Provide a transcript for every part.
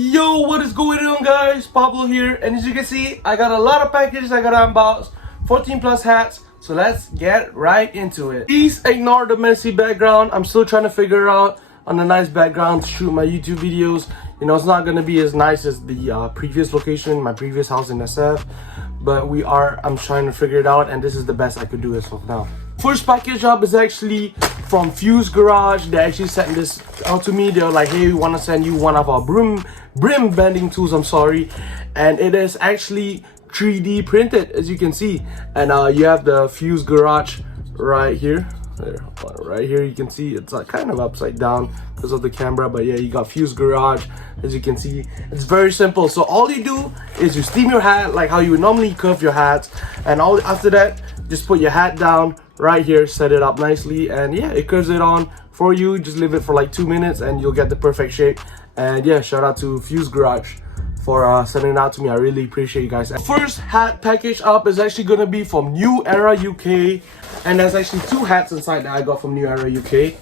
Yo, what is going on, guys? Pablo here, and as you can see, I got a lot of packages I gotta unbox, 14 plus hats, so let's get right into it. Please ignore the messy background. I'm still trying to figure out on a nice background to shoot my YouTube videos. You know, it's not gonna be as nice as the previous location, my previous house in SF, but I'm trying to figure it out, and this is the best I could do as of now. First package up is actually from Fuse Garage. They actually sent this out to me. They were like, hey, we want to send you one of our brim bending tools, and it is actually 3D printed, as you can see. And you have the Fuse Garage right here. Right here you can see it's kind of upside down because of the camera, but yeah, you got Fuse Garage. As you can see, it's very simple. So all you do is you steam your hat like how you would normally curve your hats, and after that, just put your hat down right here, set it up nicely, and yeah, it curves it on for you. Just leave it for like 2 minutes and you'll get the perfect shape. And yeah, shout out to Fuse Garage for sending it out to me. I really appreciate you guys. First hat package up is actually gonna be from New Era UK, and there's actually 2 hats inside that I got from New Era UK,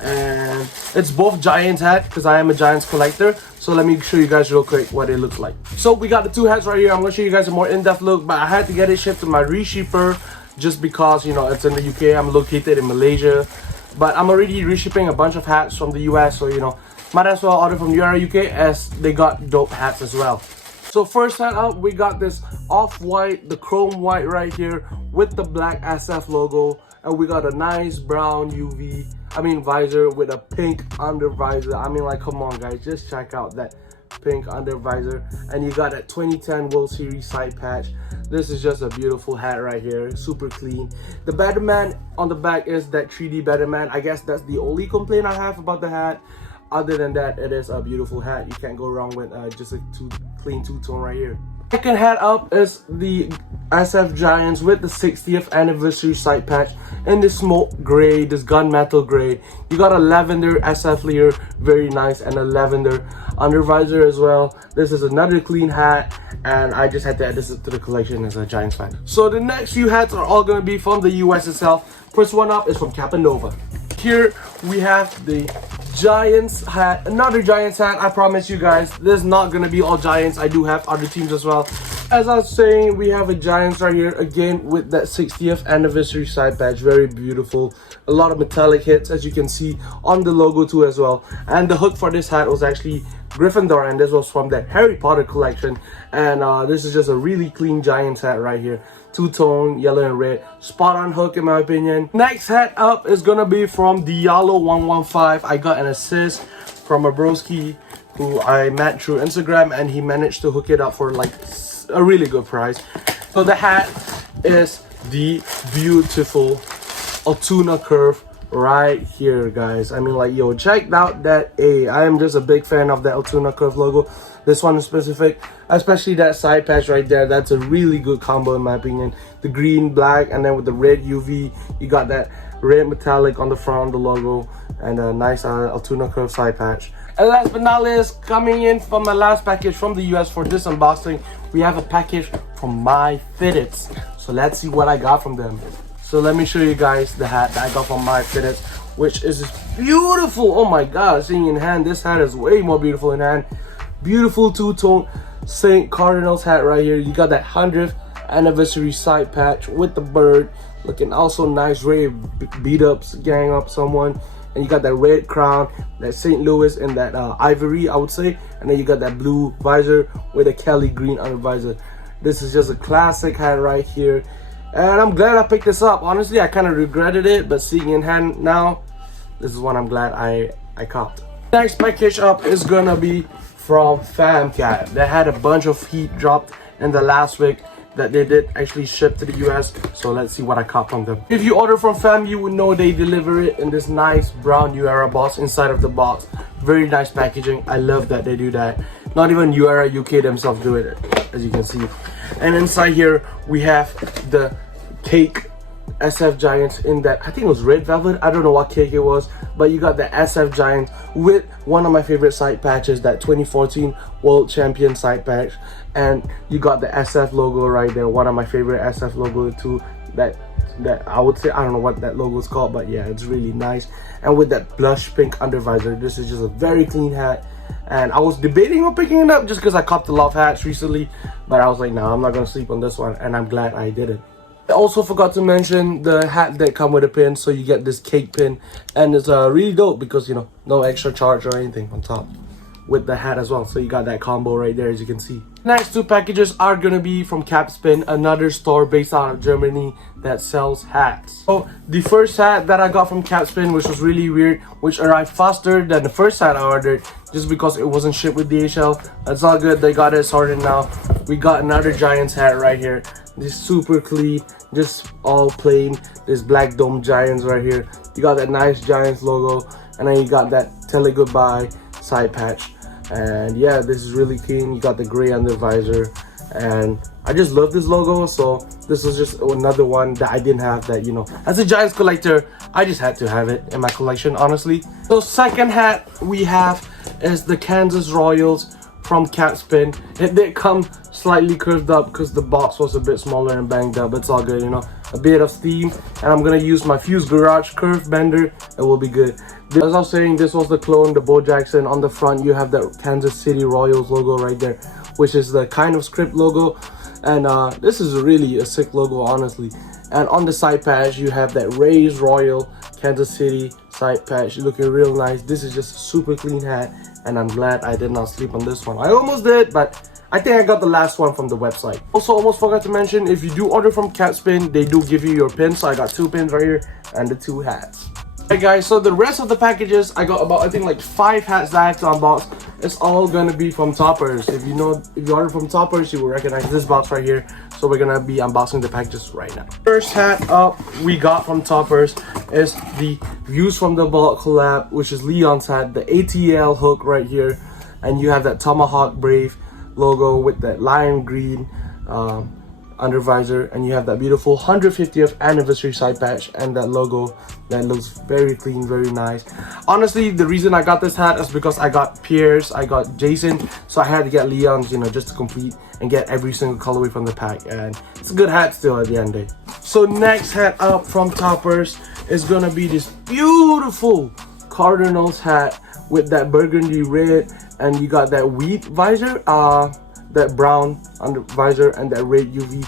and it's both Giants hat because I am a Giants collector. So let me show you guys real quick what it looks like. So we got the 2 hats right here. I'm gonna show you guys a more in-depth look, but I had to get it shipped to my reshipper just because, you know, it's in the UK. I'm located in Malaysia, but I'm already reshipping a bunch of hats from the US, so you know, might as well order from New Era UK as they got dope hats as well. So first hat up, we got this off-white, the chrome white right here with the black SF logo, and we got a nice brown visor with a pink under visor. I mean, like, come on guys, just check out that pink under visor, and you got that 2010 World Series side patch. This is just a beautiful hat right here, super clean. The Batman on the back is that 3D Batman. I guess that's the only complaint I have about the hat. Other than that, it is a beautiful hat. You can't go wrong with just a clean two-tone right here. Second hat up is the SF Giants with the 60th anniversary side patch in this smoke gray, this gunmetal gray. You got a lavender SF layer, very nice, and a lavender under visor as well. This is another clean hat, and I just had to add this to the collection as a Giants fan. So the next few hats are all gonna be from the US itself. First one up is from Capanova. Here we have the Giants hat, another Giants hat. I promise you guys, this is not gonna be all Giants. I do have other teams as well. As I was saying, we have a Giants right here again with that 60th anniversary side patch, very beautiful. A lot of metallic hits, as you can see on the logo too as well. And the hook for this hat was actually Gryffindor, and this was from that Harry Potter collection. And this is just a really clean Giants hat right here. Two-tone, yellow and red, spot on hook in my opinion. Next hat up is gonna be from Diallo115. I got an assist from a broski who I met through Instagram, and he managed to hook it up for like a really good price. So the hat is the beautiful Altoona curve right here, guys. I mean, like, yo, check out that A. I am just a big fan of the Altoona curve logo. This one is specific, especially that side patch right there. That's a really good combo in my opinion. The green, black, and then with the red UV, you got that red metallic on the front of the logo, and a nice Altoona curve side patch. And last but not least, coming in from my last package from the US for this unboxing, we have a package from My Fitteds. So let's see what I got from them. So let me show you guys the hat that I got from My Fitteds, which is this beautiful, oh my god, seeing in hand, this hat is way more beautiful in hand. Beautiful two-tone St. Cardinals hat right here. You got that 100th anniversary side patch with the bird, looking also nice, ready to beat up, gang up someone. And you got that red crown, that St. Louis, and that ivory, I would say. And then you got that blue visor with a Kelly green under visor. This is just a classic hat right here, and I'm glad I picked this up. Honestly, I kind of regretted it, but seeing in hand now, this is one I'm glad I copped. Next package up is gonna be from FamCat. They had a bunch of heat dropped in the last week that they did actually ship to the US, so let's see what I caught from them. If you order from Fam, you would know they deliver it in this nice brown New Era box inside of the box. Very nice packaging. I love that they do that. Not even New Era UK themselves do it, as you can see. And inside here we have the cake SF Giants in that, I think it was red velvet, I don't know what cake it was, but you got the SF Giants with one of my favorite side patches, that 2014 World Champion side patch, and you got the SF logo right there, one of my favorite SF logo too, that I would say, I don't know what that logo is called, but yeah, it's really nice. And with that blush pink under visor, this is just a very clean hat, and I was debating on picking it up just because I copped a lot of hats recently, but I was like, nah, I'm not gonna sleep on this one, and I'm glad I did it. I also forgot to mention the hat that come with a pin, so you get this cake pin, and it's really dope because, you know, no extra charge or anything on top with the hat as well. So you got that combo right there, as you can see. Next two packages are gonna be from Capspin, another store based out of Germany that sells hats. So the first hat that I got from Capspin, which was really weird, which arrived faster than the first hat I ordered just because it wasn't shipped with DHL. That's all good, they got it sorted now. We got another Giants hat right here. This super clean, just all plain. This black dome Giants right here. You got that nice Giants logo, and then you got that tell it goodbye side patch. And yeah, this is really clean. You got the gray under visor, and I just love this logo. So this was just another one that I didn't have, that, you know, as a Giants collector, I just had to have it in my collection, honestly. So second hat we have is the Kansas Royals from Capspin. It did come slightly curved up because the box was a bit smaller and banged up. It's all good, you know, a bit of steam, and I'm gonna use my Fuse Garage curve bender. It will be good. As I was saying, this was the clone, the Bo Jackson. On the front you have the Kansas City Royals logo right there, which is the kind of script logo, and this is really a sick logo, honestly. And on the side patch you have that Rays Royal Kansas City side patch, looking real nice. This is just a super clean hat, and I'm glad I did not sleep on this one. I almost did, but I think I got the last one from the website. Also, almost forgot to mention, if you do order from Capspin, they do give you your pins. So I got 2 pins right here and the 2 hats. Alright guys, so the rest of the packages, I got about, I think, like 5 hats that I have to unbox. It's all gonna be from Topperz. If you order from Topperz, you will recognize this box right here. So we're gonna be unboxing the packages right now. First hat up we got from Topperz is the Views from the Vault collab, which is Leon's hat, the ATL hook right here, and you have that Tomahawk Brave logo with that lime green under visor, and you have that beautiful 150th anniversary side patch and that logo that looks very clean, very nice. Honestly, the reason I got this hat is because I got Pierce, I got Jason, so I had to get Leon's, you know, just to complete and get every single colorway from the pack, and it's a good hat still at the end of the day. So next hat up from Topperz is gonna be this beautiful Cardinals hat with that burgundy red, and you got that wheat visor, that brown under visor, and that red UV.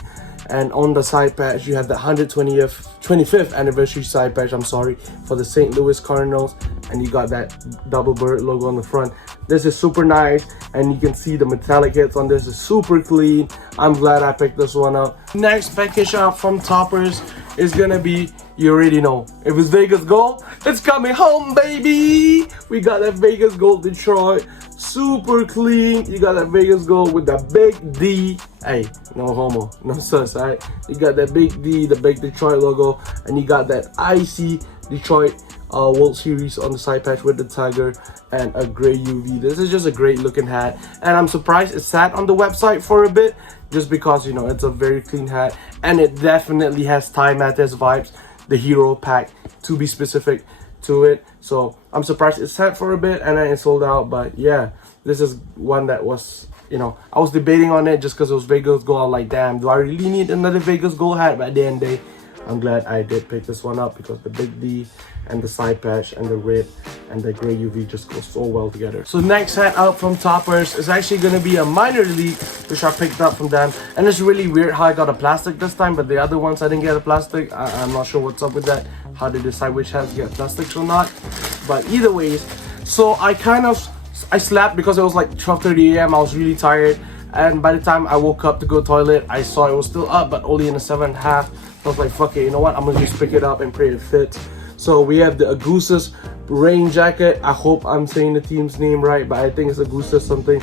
And on the side patch you have the 25th anniversary side patch, I'm sorry, for the St. Louis Cardinals, and you got that double bird logo on the front. This is super nice, and you can see the metallic hits on this is super clean. I'm glad I picked this one up. Next package up from Topperz is gonna be, you already know, if it's Vegas Gold, it's coming home, baby. We got that Vegas Gold Detroit, super clean. You got that Vegas Gold with the big D. Hey, no homo, no sus, alright? You got that big D, the big Detroit logo, and you got that icy Detroit World Series on the side patch with the tiger and a gray UV. This is just a great looking hat, and I'm surprised it sat on the website for a bit, just because, you know, it's a very clean hat, and it definitely has Ty Mattes vibes, the hero pack to be specific to it. So I'm surprised it sat for a bit and then it sold out. But yeah, this is one that was, you know, I was debating on it just because it was Vegas Gold. I'm like, damn, do I really need another Vegas Gold hat? But at the end of the day, I'm glad I did pick this one up because the big D and the side patch and the red and the gray UV just go so well together. So next hat out from Topperz is actually going to be a minor league, which I picked up from them. And it's really weird how I got a plastic this time, but the other ones I didn't get a plastic. I'm not sure what's up with that, how they decide which hats get plastics or not. But either ways, so I slept because it was like 12:30 a.m. I was really tired, and by the time I woke up to go toilet, I saw it was still up, but only in the 7th half. I was like, fuck it, you know what, I'm gonna just pick it up and pray it fits. So we have the Agusa's rain jacket. I hope I'm saying the team's name right, but I think it's Agusa something.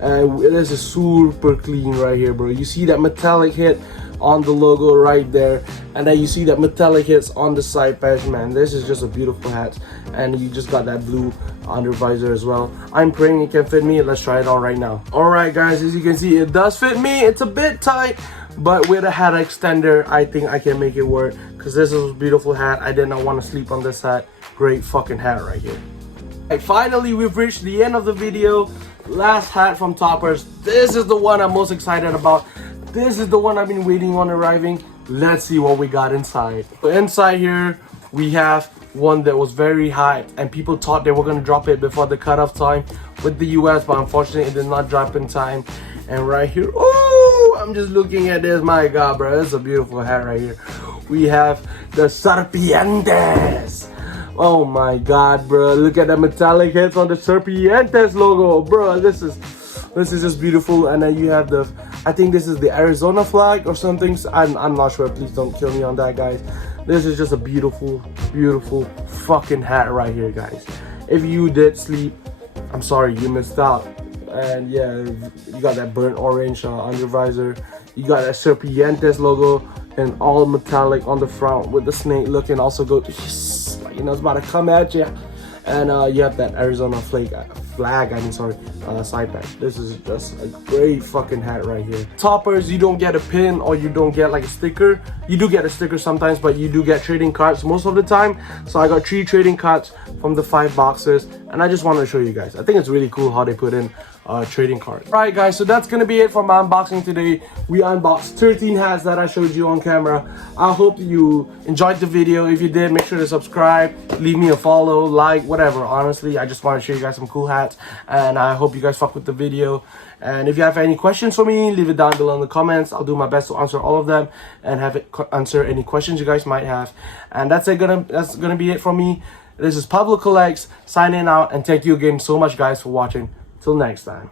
And this is super clean right here, bro. You see that metallic hit on the logo right there, and then you see that metallic hits on the side patch. Man, this is just a beautiful hat, and you just got that blue under visor as well. I'm praying it can fit me. Let's try it on right now. All right guys, as you can see, it does fit me. It's a bit tight, but with a hat extender, I think I can make it work, because this is a beautiful hat. I did not want to sleep on this hat. Great fucking hat right here. And finally, we've reached the end of the video. Last hat from Topperz. This is the one I'm most excited about. This is the one I've been waiting on arriving. Let's see what we got inside. So inside here, we have one that was very hyped, and people thought they were going to drop it before the cutoff time, with the US, but unfortunately it did not drop in time. And right here, oh, I'm just looking at this. My God, bro, this is a beautiful hat right here. We have the Serpientes. Oh my God, bro, look at the metallic heads on the Serpientes logo, bro. This is just beautiful. And then you have the, I think this is the Arizona flag or something. I'm not sure. Please don't kill me on that, guys. This is just a beautiful, beautiful fucking hat right here, guys. If you did sleep, I'm sorry, you missed out. And yeah, you got that burnt orange under visor. You got that Serpientes logo and all metallic on the front with the snake looking. Also go, yes, you know, it's about to come at you. And you have that Arizona flag, side pack. This is just a great fucking hat right here. Topperz, you don't get a pin or you don't get like a sticker. You do get a sticker sometimes, but you do get trading cards most of the time. So I got 3 trading cards from the 5 boxes, and I just wanted to show you guys. I think it's really cool how they put in trading cards. Alright guys, so that's gonna be it for my unboxing today. We unboxed 13 hats that I showed you on camera. I hope you enjoyed the video. If you did, make sure to subscribe, leave me a follow, like, whatever. Honestly, I just want to show you guys some cool hats, and I hope you guys fuck with the video. And if you have any questions for me, leave it down below in the comments. I'll do my best to answer all of them and have it answer any questions you guys might have. And that's gonna be it from me. This is Pablo Collects signing out, and thank you again so much, guys, for watching. Till next time.